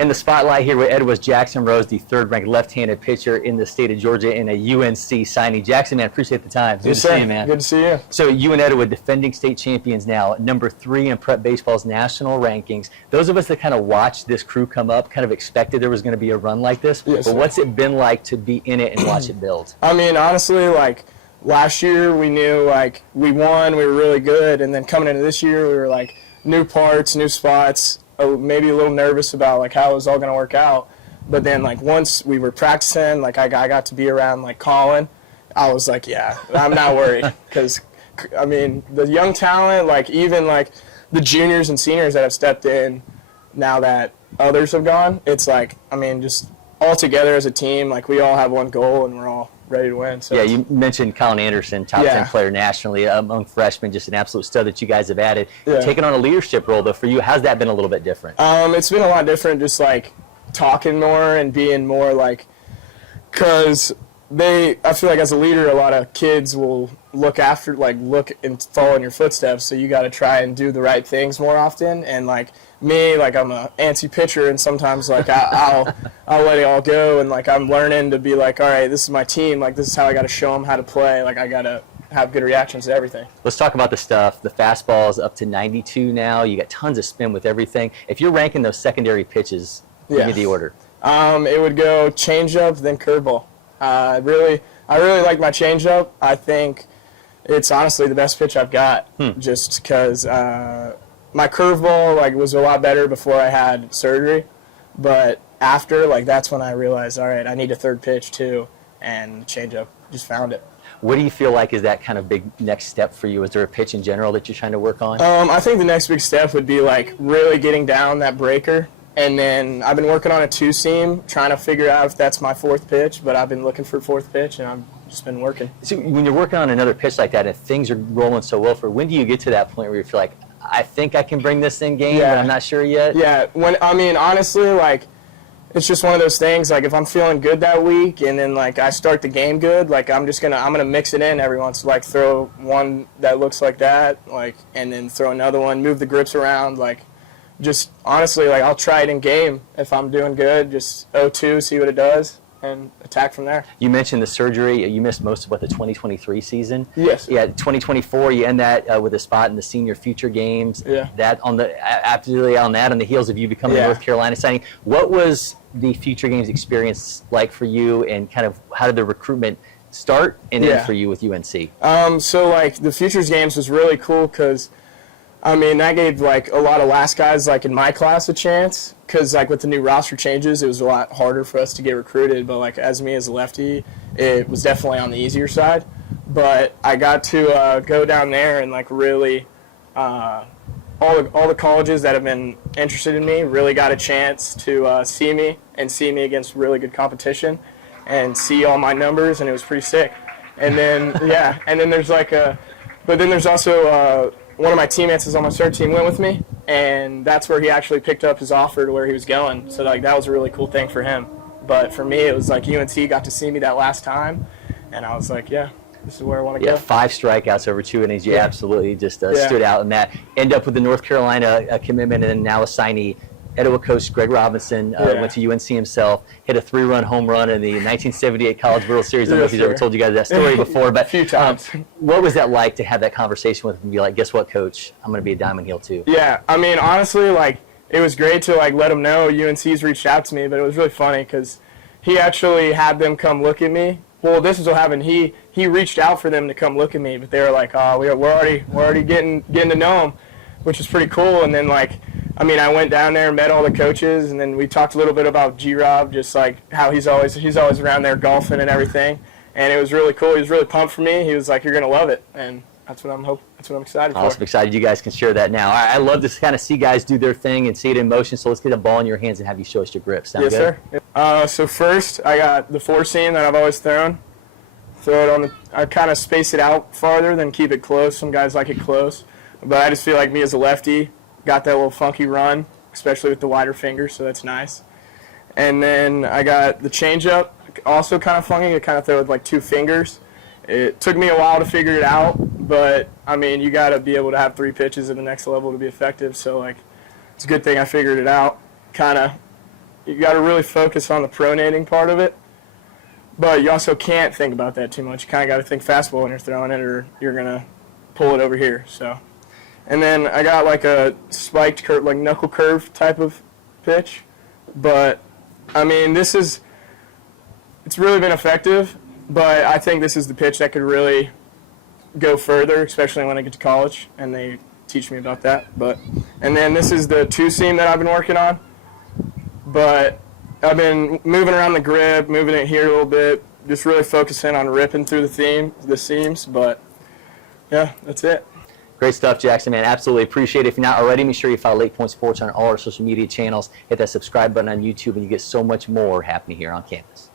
In the spotlight here with Etowah's Jackson Rose, the third-ranked left-handed pitcher in the state of Georgia and a UNC signee. Jackson, man, appreciate the time. Good to see you, man. Good to see you. So you and Etowah, defending state champions now, number 3 in prep baseball's national rankings. Those of us that kind of watched this crew come up kind of expected there was going to be a run like this. Yes, but sir. what's it been like to be in it and watch it build? I mean, honestly, like, last year we knew, like, we won, we were really good, and then coming into this year we were, like, new parts, new spots, maybe a little nervous about, like, how it was all going to work out. But then, like, once we were practicing, like, I got to be around, like, Colin, I was like, yeah, I'm not worried. Because, I mean, the young talent, like, even, like, the juniors and seniors that have stepped in now that others have gone, it's like, I mean, just all together as a team, like, we all have one goal and we're all ready to win. So yeah, you mentioned Colin Anderson, top 10 player nationally among freshmen, just an absolute stud that you guys have added. Taking on a leadership role, though, for you, how's that been a little bit different? It's been a lot different, just, like, talking more and being more, like, because I feel like as a leader, a lot of kids will look and follow in your footsteps, so you got to try and do the right things more often. And, like, me, like, I'm a antsy pitcher, and sometimes, like, I'll let it all go, and, like, I'm learning to be like, all right, this is my team, like, this is how I got to show them how to play, like, I got to have good reactions to everything. Let's talk about the stuff. The fastball is up to 92 now. You got tons of spin with everything. If you're ranking those secondary pitches, give me the order. It would go changeup, then curveball. I really like my changeup. I think it's honestly the best pitch I've got, just because my curveball, like, was a lot better before I had surgery, but after, like, that's when I realized, all right, I need a third pitch too, and changeup, just found it. What do you feel like is that kind of big next step for you? Is there a pitch in general that you're trying to work on? I think the next big step would be, like, really getting down that breaker, and then I've been working on a two-seam, trying to figure out if that's my fourth pitch, but I've been looking for fourth pitch, and I've just been working. So when you're working on another pitch like that, and things are rolling so well, when do you get to that point where you feel like, I think I can bring this in game, but I'm not sure yet? Yeah, I mean, honestly, like, it's just one of those things, like, if I'm feeling good that week and then, like, I start the game good, like, I'm gonna mix it in every once, like, throw one that looks like that, like, and then throw another one, move the grips around, like, just honestly, like, I'll try it in game. If I'm doing good, just 0-2, see what it does, and attack from there. You mentioned the surgery. You missed most of the 2023 season. Yes. Yeah, 2024, you end that with a spot in the senior future games. Yeah. That on the heels of you becoming a North Carolina signing. What was the future games experience like for you, and kind of how did the recruitment start and end for you with UNC? So, like, the futures games was really cool because, I mean, that gave, like, a lot of last guys, like, in my class a chance, because, like, with the new roster changes, it was a lot harder for us to get recruited, but, like, as me as a lefty, it was definitely on the easier side. But I got to go down there and, like, really, all the colleges that have been interested in me really got a chance to see me against really good competition and see all my numbers, and it was pretty sick. And then, and then there's, like, but then there's also one of my teammates is on my cert team went with me, and that's where he actually picked up his offer to where he was going. So, like, that was a really cool thing for him. But for me, it was like UNC got to see me that last time, and I was like, yeah, this is where I want to go. 5 strikeouts over 2 innings. You absolutely just stood out in that. End up with the North Carolina commitment, and then now a signee. Etowah coach Greg Robinson went to UNC himself, hit a 3-run home run in the 1978 College World Series. I don't know if he's ever told you guys that story before, but a few times. What was that like to have that conversation with him and be like, guess what, coach? I'm going to be a Diamond Heel too. Yeah, I mean, honestly, like, it was great to, like, let him know UNC's reached out to me, but it was really funny because he actually had them come look at me. Well, this is what happened. He reached out for them to come look at me, but they were like, oh, we're already getting to know him, which is pretty cool. And then, like, I mean, I went down there and met all the coaches, and then we talked a little bit about G-Rob, just like how he's always around there golfing and everything, and it was really cool. He was really pumped for me. He was like, "You're gonna love it," and that's what I'm excited for. Awesome, excited you guys can share that now. I love to kind of see guys do their thing and see it in motion. So let's get a ball in your hands and have you show us your grips. Sound good? Sir. So first, I got the 4-seam that I've always thrown. Throw it on I kind of space it out farther than keep it close. Some guys like it close, but I just feel like me as a lefty. Got that little funky run, especially with the wider fingers, so that's nice. And then I got the changeup, also kind of funky. I kind of throw it with, like, 2 fingers. It took me a while to figure it out, but, I mean, you got to be able to have 3 pitches at the next level to be effective. So, like, it's a good thing I figured it out. Kind of You got to really focus on the pronating part of it, but you also can't think about that too much. You kind of got to think fastball when you're throwing it, or you're gonna pull it over here. So, and then I got like a spiked curve, like knuckle curve type of pitch, but I mean it's really been effective. But I think this is the pitch that could really go further, especially when I get to college and they teach me about that. And then this is the two seam that I've been working on. But I've been moving around the grip, moving it here a little bit, just really focusing on ripping through the seams. But yeah, that's it. Great stuff, Jackson, man. Absolutely appreciate it. If you're not already, make sure you follow LakePoint Sports on all our social media channels. Hit that subscribe button on YouTube, and you get so much more happening here on campus.